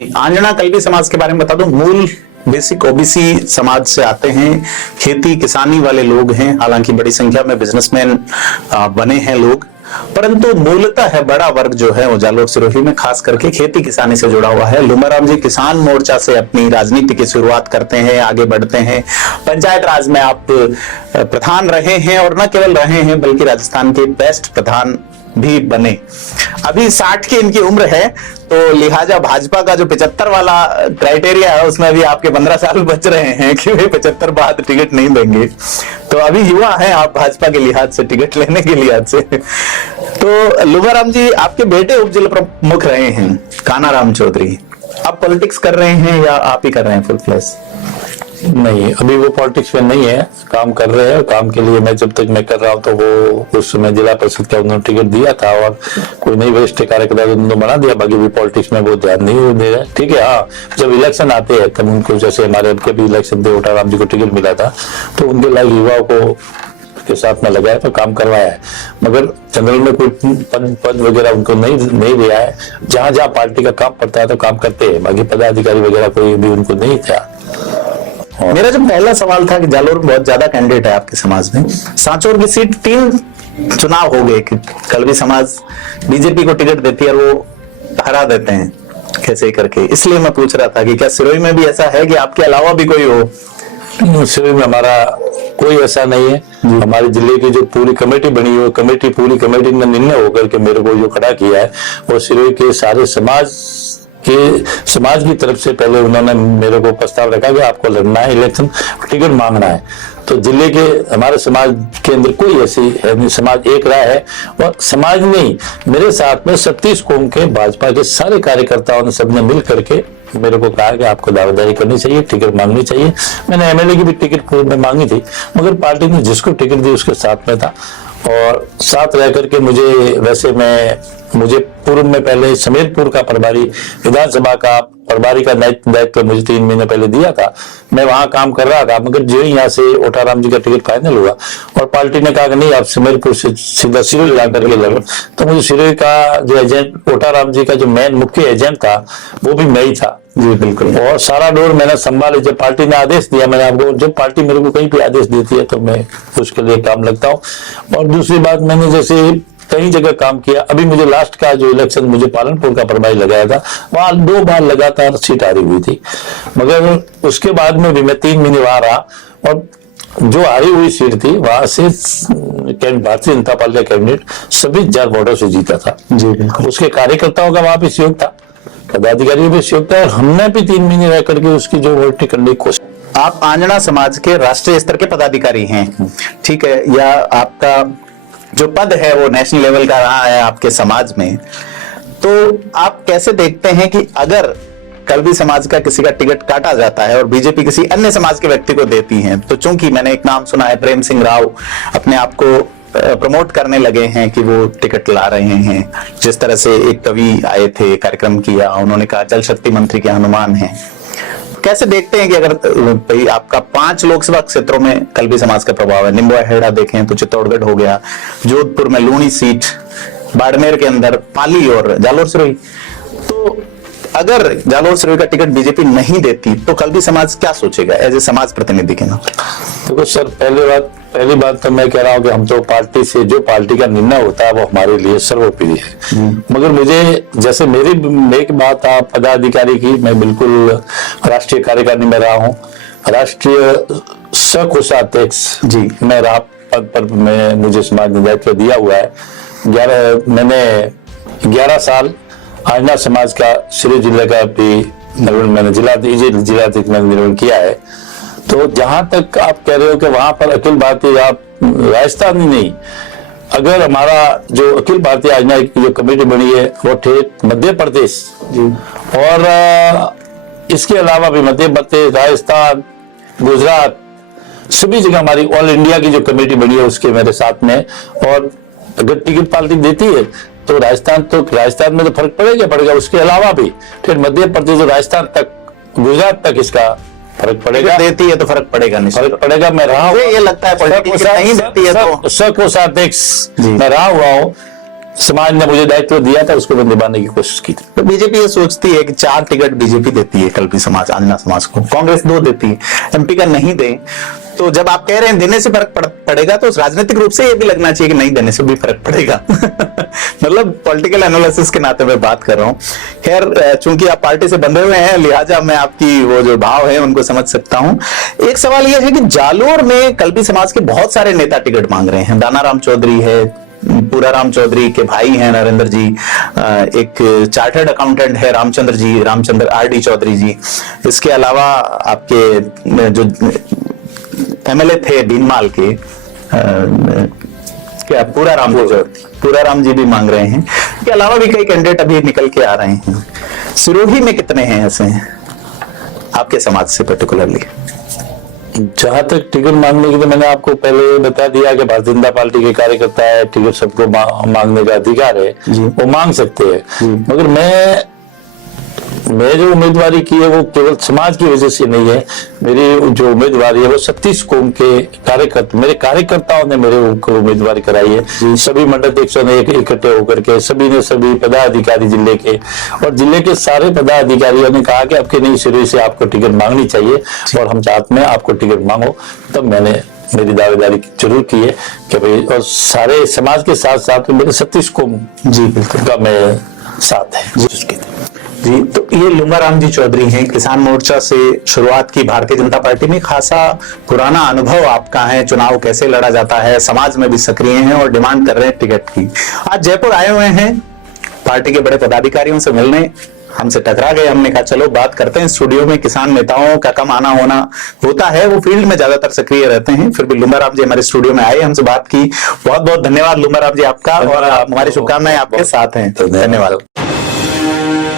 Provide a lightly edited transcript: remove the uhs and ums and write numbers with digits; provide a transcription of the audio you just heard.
आंजना कल्बी समाज के बारे में बता दूं, मूल बेसिक ओबीसी समाज से आते हैं, खेती किसानी वाले लोग हैं। हालांकि बड़ी संख्या में बिजनेसमैन बने हैं लोग, परंतु मूलतः है बड़ा वर्ग जो है वो जालोर सिरोही में खास करके खेती किसानी से जुड़ा हुआ है। लुमाराम जी किसान मोर्चा से अपनी राजनीति की शुरुआत करते हैं, आगे बढ़ते हैं। पंचायत राज में आप प्रधान रहे हैं और न केवल रहे हैं बल्कि राजस्थान के बेस्ट प्रधान भी बने। अभी 60 की इनकी उम्र है, तो लिहाजा भाजपा का जो 75 वाला क्राइटेरिया है उसमें अभी आपके 15 साल बच रहे हैं कि वे 75 बाद टिकट नहीं देंगे। तो अभी युवा हैं आप भाजपा के लिहाज से, टिकट लेने के लिहाज से। तो लुमाराम जी, आपके बेटे उप जिला प्रमुख रहे हैं कानाराम चौधरी, अब पॉलिटिक्स कर रहे हैं या आप ही कर रहे हैं फुल फ्लैश? नहीं, अभी वो पॉलिटिक्स में नहीं है, काम कर रहे हैं। काम के लिए मैं जब तक मैं कर रहा हूँ तो वो उस समय जिला परिषद का उन्होंने टिकट दिया था और कोई नई वरिष्ठ कार्यकर्ता उन्होंने बना दिया। बाकी भी पॉलिटिक्स में वो ध्यान नहीं दे रहे। ठीक है, हाँ, जब इलेक्शन आते हैं तब उनको, जैसे हमारे अब के भी इलेक्शन थे, ओटाराम जी को टिकट मिला था तो उनके लायक युवाओं को के साथ में लगाया तो काम करवाया है। मगर जनरल में कोई पद वगैरह उनको नहीं दिया है। जहां जहां पार्टी का काम पड़ता है तो काम करते हैं, बाकी पदाधिकारी वगैरह कोई भी उनको नहीं था। मेरा जो पहला सवाल था कि जालोर में बहुत ज्यादा कैंडिडेट है आपके समाज में, सांचौर की सीट 3 चुनाव हो गए कि कल्बी समाज बीजेपी को टिकट देती है और वो हरा देते हैं कैसे करके। इसलिए मैं पूछ रहा था कि क्या सिरोही में भी ऐसा है कि आपके अलावा भी कोई हो? सिरोही में हमारा कोई ऐसा नहीं है। हमारे जिले की जो पूरी कमेटी बनी है, पूरी कमेटी ने निर्णय होकर के मेरे को जो खड़ा किया है वो सिरोही के सारे समाज की तरफ से पहले उन्होंने मेरे को प्रस्ताव रखा कि आपको लड़ना है इलेक्शन, टिकट मांगना है। तो जिले के हमारे समाज के अंदर कोई ऐसी है नहीं, समाज एक राय है। और समाज नहीं, मेरे साथ में 37 कौम के भाजपा के सारे कार्यकर्ताओं ने सबने मिल करके मेरे को कहा कि आपको दावेदारी करनी चाहिए, टिकट मांगनी चाहिए। मैंने एमएलए की भी टिकट में मांगी थी, मगर पार्टी ने जिसको टिकट दी उसके साथ में था और साथ रह करके मुझे पूर्व में पहले समीरपुर का प्रभारी, विधानसभा का प्रभारी का दायित्व मुझे 3 महीने पहले दिया था। मैं वहां काम कर रहा था, मगर जो यहाँ से ओटाराम जी का टिकट फाइनल हुआ और पार्टी ने कहा कि नहीं, आप समीरपुर से सीधा सिरोही ला करके लड़ो, तो मुझे सिरोही का जो एजेंट, ओटाराम जी का जो मेन मुख्य एजेंट था वो भी मैं ही था। जी बिल्कुल। और सारा डोर मैंने संभाले। जब पार्टी ने आदेश दिया, मैंने आपको, जब पार्टी मेरे को कहीं भी आदेश देती है तो मैं उसके लिए काम लगता हूँ। और दूसरी बात, मैंने जैसे कई जगह काम किया। अभी मुझे लास्ट का जो इलेक्शन मुझे पालनपुर का प्रभारी लगाया था, वहां 2 बार लगातार सीट हारी हुई थी, मगर उसके बाद में भी मैं 3 महीने वहां रहा और जो हारी हुई सीट थी वहां से भारतीय जनता पार्टी का कैंडिडेट 26,000 वोटों से जीता था। जी, उसके कार्यकर्ताओं का वहां भी सहयोग था, पदाधिकारियों भी सहयोग था और हमने भी 3 महीने रह करके उसकी जो वोट करने की कोशिश। आप आंजना समाज के राष्ट्रीय स्तर के पदाधिकारी हैं, ठीक है, या आपका जो पद है वो नेशनल लेवल का रहा है आपके समाज में, तो आप कैसे देखते हैं कि अगर कल्बी समाज का किसी का टिकट काटा जाता है और बीजेपी किसी अन्य समाज के व्यक्ति को देती है, तो चूंकि मैंने एक नाम सुना है, प्रेम सिंह राव अपने आप को प्रमोट करने लगे हैं कि वो टिकट ला रहे हैं। जिस तरह से एक कवि आए थे, कार्यक्रम किया, उन्होंने कहा जल शक्ति मंत्री के हनुमान हैं। कैसे देखते हैं कि अगर भाई आपका 5 लोकसभा क्षेत्रों में कल्बी समाज का प्रभाव है, निम्बुआ हेड़ा देखें तो चित्तौड़गढ़ हो गया, जोधपुर में लूणी सीट, बाड़मेर के अंदर पाली और जालोर सिरोही, तो अगर जालोर सिरोही का टिकट बीजेपी नहीं देती तो कल्बी समाज क्या सोचेगा एज ए समाज प्रतिनिधि के नाते? देखो सर, पहली बात तो मैं कह रहा हूँ कि हम तो पार्टी से, जो पार्टी का निर्णय होता है वो हमारे लिए सर्वोपरि है। मगर मुझे, जैसे मेरी एक बात आप पदाधिकारी की, मैं बिल्कुल राष्ट्रीय कार्यकारिणी में रहा हूँ, राष्ट्रीय सह-कोषाध्यक्ष जी मैं रहा पद पर, मुझे समाज ने दायित्व दिया हुआ है। मैंने 11 साल आंजना समाज का सिरोही जिले का भी निर्माण, मैंने जिलाध्यक्ष मैंने निर्माण किया है। तो जहां तक आप कह रहे हो कि वहां पर अखिल भारतीय, आप राजस्थान ही नहीं, अगर हमारा जो अखिल भारतीय आंजना की जो कमेटी बनी है वो ठेठ मध्य प्रदेश और इसके अलावा भी मध्य प्रदेश, राजस्थान, गुजरात, सभी जगह हमारी ऑल इंडिया की जो कमेटी बनी है उसके मेरे साथ में। और अगर टिकट पार्टी देती है तो राजस्थान में तो फर्क पड़ेगा, उसके अलावा भी फिर मध्य प्रदेश, राजस्थान तक, गुजरात तक इसका फर्क पड़ेगा। देती है तो फर्क पड़ेगा, नहीं फर्क पड़ेगा। मैं रहा हूँ, ये लगता है पॉलिटिक्स नहीं देती है तो सह-कोषाध्यक्ष मैं रहा हुआ हूँ समाज ने मुझे दायित्व दिया था, उसको मैं निभाने की कोशिश की थी। तो बीजेपी ये सोचती है कि 4 टिकट बीजेपी देती है कल्पी समाज, आंजना समाज को, कांग्रेस 2 देती है, एमपी का नहीं दे। तो जब आप कह रहे हैं देने से फर्क पड़ेगा, तो राजनीतिक रूप से ये भी लगना चाहिए कि नहीं देने से भी फर्क पड़ेगा। मतलब पॉलिटिकल एनालिसिस के नाते मैं बात कर रहा हूं। खैर, चूंकि आप पार्टी से बंधे हुए हैं, लिहाजा मैं आपकी वो जो भाव है उनको समझ सकता हूं। एक सवाल यह है कि जालोर में कल्पी समाज के बहुत सारे नेता टिकट मांग रहे हैं। दानाराम चौधरी है, पूराराम चौधरी के भाई हैं नरेंद्र जी, एक चार्टर्ड अकाउंटेंट है रामचंद्र आर.डी. चौधरी जी। इसके अलावा आपके जो एमएलए थे बीनमाल के, क्या पूराराम जी भी मांग रहे हैं। इसके अलावा भी कई कैंडिडेट अभी निकल के आ रहे हैं। सिरोही में कितने हैं ऐसे आपके समाज से पर्टिकुलरली? जहां तक टिकट मांगने की, तो मैंने आपको पहले बता दिया कि भारतीय जनता पार्टी के कार्यकर्ता है, टिकट सबको मांगने का अधिकार है, वो मांग सकते हैं। मगर मैं जो उम्मीदवारी की है वो केवल समाज की वजह से नहीं है। मेरी जो उम्मीदवारी है वो 36 कौम के कार्यकर्ता, मेरे कार्यकर्ताओं ने मेरे को उम्मीदवारी कराई है। सभी मंडल 101 इकट्ठे होकर के सभी पदाधिकारी जिले के, और जिले के सारे पदाधिकारियों ने कहा कि आपके नई सिरोही से आपको टिकट मांगनी चाहिए और हम चाहते हैं आपको टिकट मांगो। तब मैंने मेरी दावेदारी जरूर की है कि भाई, और सारे समाज के साथ साथ मेरे 36 कौम का मैं साथ है जी। तो ये लुंगाराम जी चौधरी हैं, किसान मोर्चा से शुरुआत की भारतीय जनता पार्टी में, खासा पुराना अनुभव आपका है, चुनाव कैसे लड़ा जाता है, समाज में भी सक्रिय हैं और डिमांड कर रहे हैं टिकट की। आज जयपुर आए हुए हैं पार्टी के बड़े पदाधिकारियों से मिलने, हमसे टकरा गए। हमने कहा चलो बात करते हैं। स्टूडियो में किसान नेताओं का कम आना होना होता है, वो फील्ड में ज्यादातर सक्रिय रहते हैं, फिर भी लुंगाराम जी हमारे स्टूडियो में आए, हमसे बात की। बहुत बहुत धन्यवाद लुंगाराम जी आपका, और हमारी शुभकामनाएं आपके साथ हैं। धन्यवाद।